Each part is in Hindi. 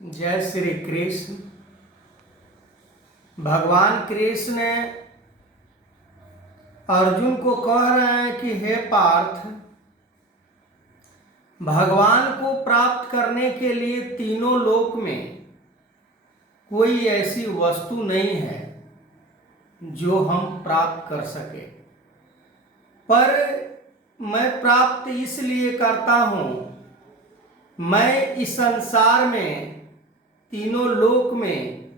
जय श्री कृष्ण। भगवान कृष्ण अर्जुन को कह रहे हैं कि हे पार्थ, भगवान को प्राप्त करने के लिए तीनों लोक में कोई ऐसी वस्तु नहीं है जो हम प्राप्त कर सके, पर मैं प्राप्त इसलिए करता हूँ, मैं इस संसार में तीनों लोक में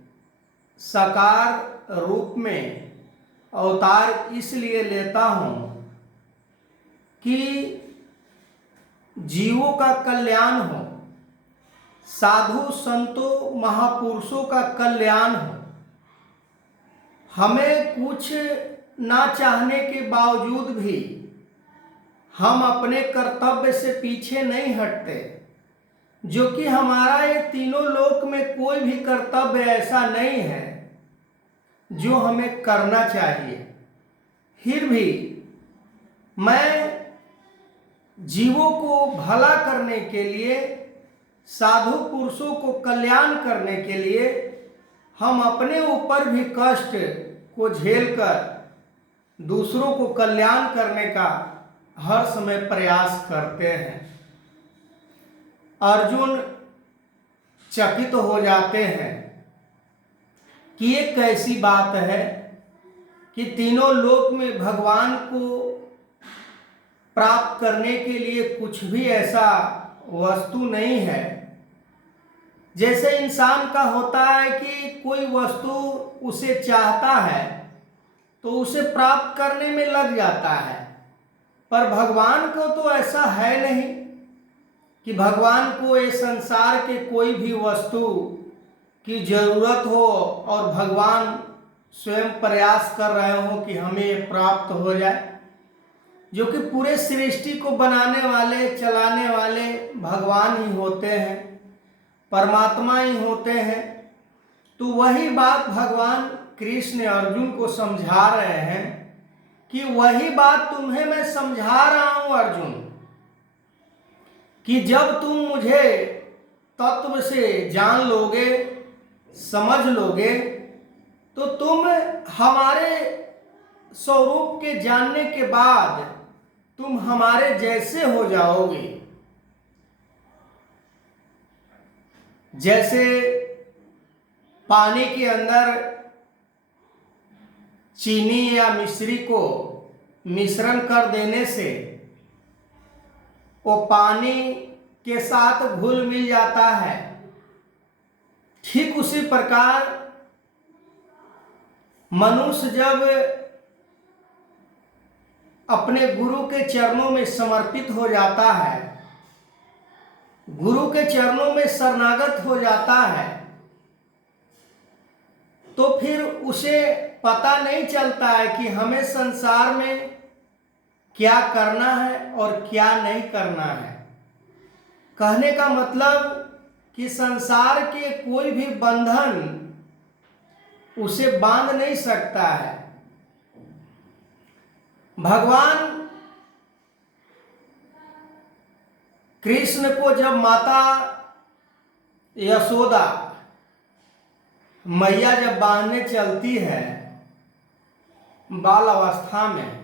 साकार रूप में अवतार इसलिए लेता हूँ कि जीवों का कल्याण हो, साधु संतों महापुरुषों का कल्याण हो। हमें कुछ ना चाहने के बावजूद भी हम अपने कर्तव्य से पीछे नहीं हटते, जो कि हमारा ये तीनों लोक में कोई भी कर्तव्य ऐसा नहीं है जो हमें करना चाहिए। फिर भी मैं जीवों को भला करने के लिए, साधु पुरुषों को कल्याण करने के लिए हम अपने ऊपर भी कष्ट को झेलकर दूसरों को कल्याण करने का हर समय प्रयास करते हैं। अर्जुन चकित हो जाते हैं कि ये कैसी बात है कि तीनों लोक में भगवान को प्राप्त करने के लिए कुछ भी ऐसा वस्तु नहीं है। जैसे इंसान का होता है कि कोई वस्तु उसे चाहता है तो उसे प्राप्त करने में लग जाता है, पर भगवान को तो ऐसा है नहीं कि भगवान को इस संसार के कोई भी वस्तु की जरूरत हो और भगवान स्वयं प्रयास कर रहे हो कि हमें ये प्राप्त हो जाए। जो कि पूरे सृष्टि को बनाने वाले, चलाने वाले भगवान ही होते हैं, परमात्मा ही होते हैं। तो वही बात भगवान कृष्ण अर्जुन को समझा रहे हैं कि वही बात तुम्हें मैं समझा रहा हूं अर्जुन, कि जब तुम मुझे तत्व से जान लोगे, समझ लोगे, तो तुम हमारे स्वरूप के जानने के बाद तुम हमारे जैसे हो जाओगे। जैसे पानी के अंदर चीनी या मिश्री को मिश्रण कर देने से वो पानी के साथ घुल मिल जाता है, ठीक उसी प्रकार मनुष्य जब अपने गुरु के चरणों में समर्पित हो जाता है, गुरु के चरणों में शरणागत हो जाता है, तो फिर उसे पता नहीं चलता है कि हमें संसार में क्या करना है और क्या नहीं करना है। कहने का मतलब कि संसार के कोई भी बंधन उसे बांध नहीं सकता है। भगवान कृष्ण को जब माता यशोदा मैया जब बांधने चलती है बाल अवस्था में,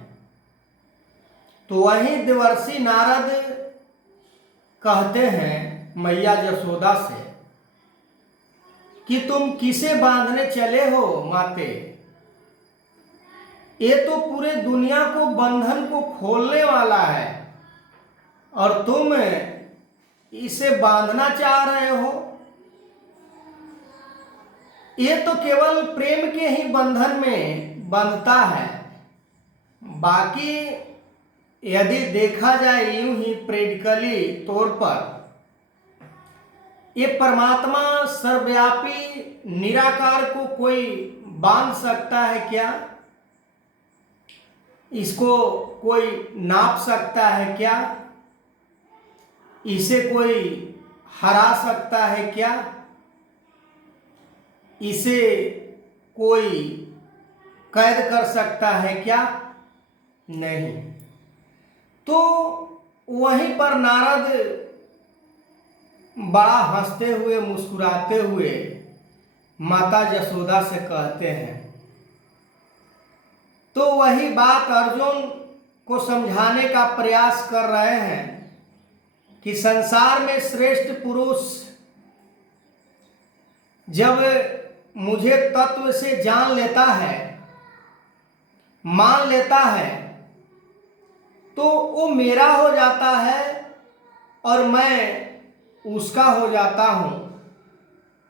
तो वहीं देवर्षि नारद कहते हैं मैया यशोदा से कि तुम किसे बांधने चले हो माते? ये तो पूरे दुनिया को बंधन को खोलने वाला है और तुम इसे बांधना चाह रहे हो। ये तो केवल प्रेम के ही बंधन में बंधता है। बाकी यदि देखा जाए यूं ही प्रैक्टिकली तौर पर, ये परमात्मा सर्वव्यापी निराकार को कोई बांध सकता है क्या? इसको कोई नाप सकता है क्या? इसे कोई हरा सकता है क्या? इसे कोई कैद कर सकता है क्या? नहीं। तो वहीं पर नारद बड़ा हंसते हुए मुस्कुराते हुए माता यशोदा से कहते हैं। तो वही बात अर्जुन को समझाने का प्रयास कर रहे हैं कि संसार में श्रेष्ठ पुरुष जब मुझे तत्व से जान लेता है, मान लेता है, तो वो मेरा हो जाता है और मैं उसका हो जाता हूं।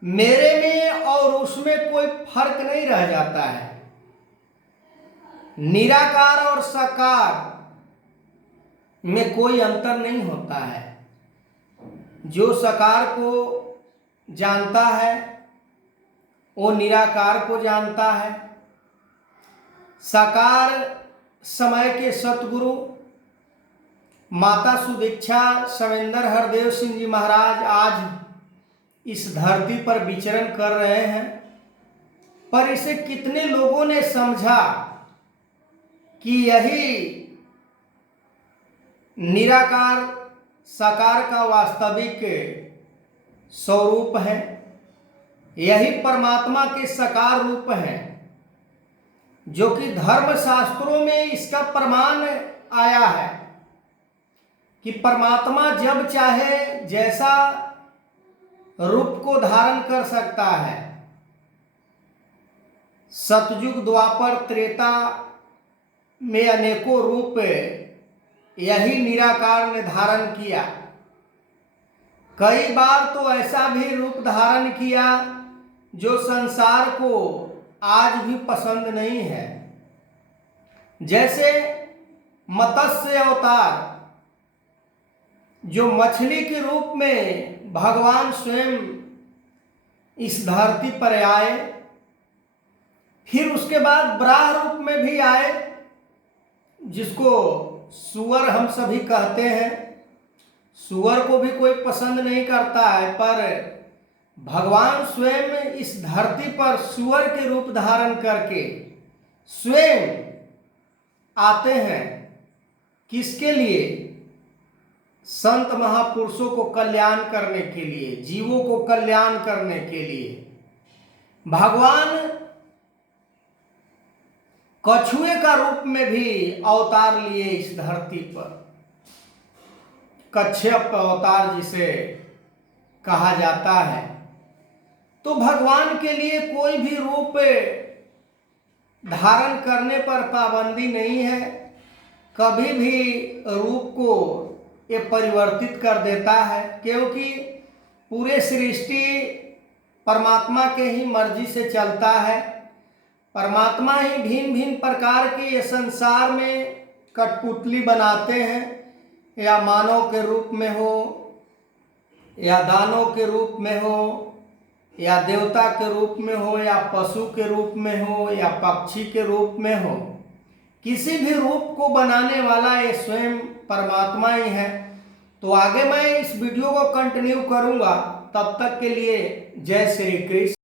मेरे में और उसमें कोई फर्क नहीं रह जाता है। निराकार और साकार में कोई अंतर नहीं होता है। जो साकार को जानता है वो निराकार को जानता है। साकार समय के सतगुरु माता सुदीक्षा सवेंद्र हरदेव सिंह जी महाराज आज इस धरती पर विचरण कर रहे हैं, पर इसे कितने लोगों ने समझा कि यही निराकार साकार का वास्तविक स्वरूप है, यही परमात्मा के साकार रूप है, जो कि धर्म शास्त्रों में इसका प्रमाण आया है कि परमात्मा जब चाहे जैसा रूप को धारण कर सकता है। सतयुग द्वापर त्रेता में अनेकों रूप यही निराकार ने धारण किया। कई बार तो ऐसा भी रूप धारण किया जो संसार को आज भी पसंद नहीं है। जैसे मत्स्य अवतार, जो मछली के रूप में भगवान स्वयं इस धरती पर आए, फिर उसके बाद वराह रूप में भी आए, जिसको सुअर हम सभी कहते हैं। सुअर को भी कोई पसंद नहीं करता है, पर भगवान स्वयं इस धरती पर सुअर के रूप धारण करके स्वयं आते हैं। किसके लिए? संत महापुरुषों को कल्याण करने के लिए, जीवों को कल्याण करने के लिए। भगवान कछुए का रूप में भी अवतार लिए इस धरती पर। कच्छप अवतार जिसे कहा जाता है। तो भगवान के लिए कोई भी रूप धारण करने पर पाबंदी नहीं है। कभी भी रूप को ये परिवर्तित कर देता है, क्योंकि पूरे सृष्टि परमात्मा के ही मर्जी से चलता है। परमात्मा ही भिन्न भिन्न प्रकार के ये संसार में कठपुतली बनाते हैं, या मानव के रूप में हो, या दानव के रूप में हो, या देवता के रूप में हो, या पशु के रूप में हो, या पक्षी के रूप में हो। किसी भी रूप को बनाने वाला ये स्वयं परमात्मा ही है। तो आगे मैं इस वीडियो को कंटिन्यू करूंगा। तब तक के लिए जय श्री कृष्ण।